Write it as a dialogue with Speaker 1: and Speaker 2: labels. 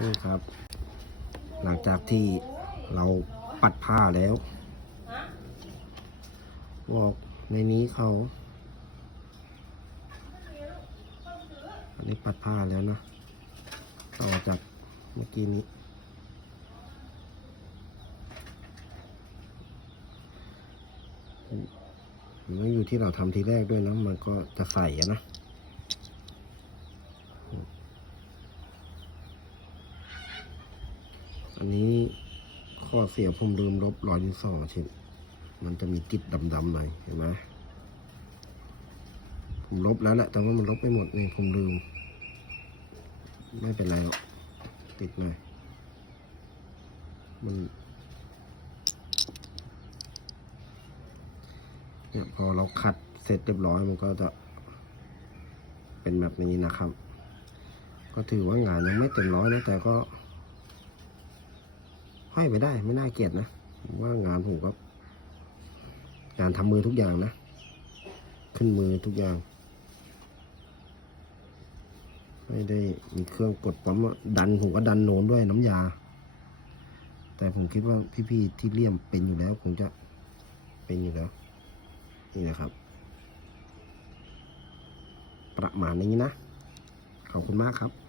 Speaker 1: นี่ครับ หลังจากที่เราปัดผ้าแล้วบอกในนี้เขาอันนี้ปัดผ้าแล้วนะ ต่อจากเมื่อกี้นี้ มันอยู่ที่เราทำทีแรกด้วยนะ มันก็จะใส่อะนะันนี้ข้อเสียผมลืมลบรอยดินสอเช่นมันจะมีติดดำๆหน่อยเห็นไหมผมลบแล้วแหละแต่ว่ามันลบไม่หมดนี่ผมลืม ไม่เป็นไรหรอกติดหน่อยมันเนี่ยพอเราขัดเสร็จเรียบร้อยมันก็จะเป็นแบบนี้นะครับ ก็ถือว่างานยังไม่เต็มร้อยนะแต่ก็ ให้ไปได้ไม่น่าเกลียดนะว่างานผมก็งานทำมือทุกอย่างนะ ขึ้นมือทุกอย่าง ไม่ได้มีเครื่องกดปั๊มดันผมก็ดันโนนด้วยน้ำยา แต่ผมคิดว่าพี่ๆที่เลี่ยมเป็นอยู่แล้วคงจะเป็นอยู่แล้ว นี่นะครับ ประมาณนี้นะ ขอบคุณมากครับ